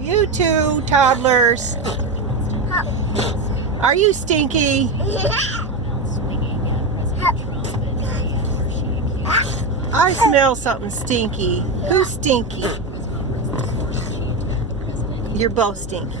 You two toddlers. Are you stinky? I smell something stinky. Who's stinky? You're both stinky.